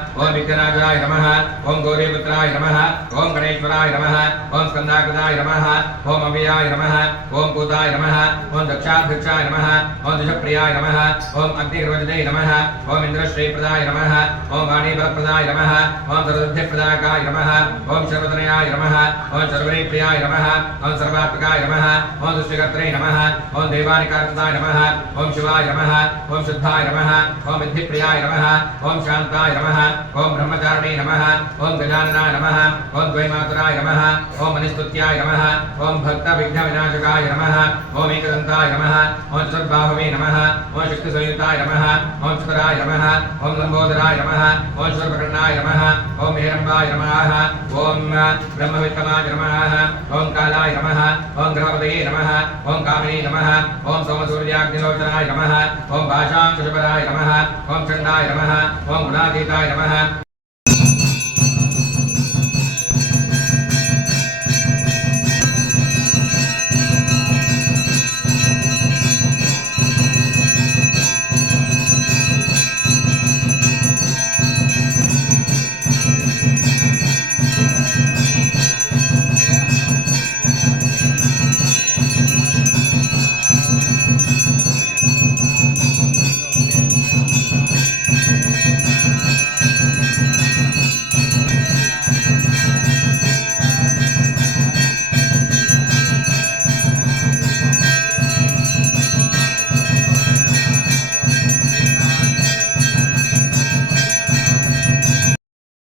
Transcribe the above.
ओम विघ्नराजाय नमः ओम गौरीपुत्राय नमः ओम गणेश्वराय नमः ओम स्कंदाकृताय नमः ओम अव्ययाय नमः ओम पूताय नमः ओम दक्षाध्यक्षाय नमः ओम दिशप्रियाय नमः ओम अग्निर्वजदे नमः ओम इंद्रश्रीप्रदाय नमः ओम वाणीबलप्रदाय नमः ओम सर्वसिद्धिप्रदायकाय नमः ओम सर्वतनयाय नमः ओम सर्वरीप्रियाय नमः ओम सर्वात्मकाय नमः ओम दुष्टकर्त्रे नमः ओम देवानिकारकृताय नमः ओम शिवाय नमः ओम शुद्धाय नमः ओम विद्धिप्रियाय नमः ओम शांताय नमः ओम ब्रह्मचारिणे नमः ओम गजाननाय नमः ओम द्वैमातराय नमः ओम अनिस्तुत्याय नमः ओम भक्त विघ्न विनाशकाय नमः ओम एकदन्ताय नमः ओम चतुर्बाहवे नमः ओम शक्तिसंयुताय नमः ओम चतुराय नमः ओम लंबोदराय नमः ओम शूर्पकर्णाय नमः ओम हेरम्बाय नमः ओम ब्रह्मवित्तमाय नमः ओम कालाय नमः ओम ग्रहपतये नमः ओम कामिने नमः ओम सोमसूर्याग्निलोचनाय नमः ओम भाषां शुभराय नमः ओम चण्डाय नमः ओम गुणातीताय नमः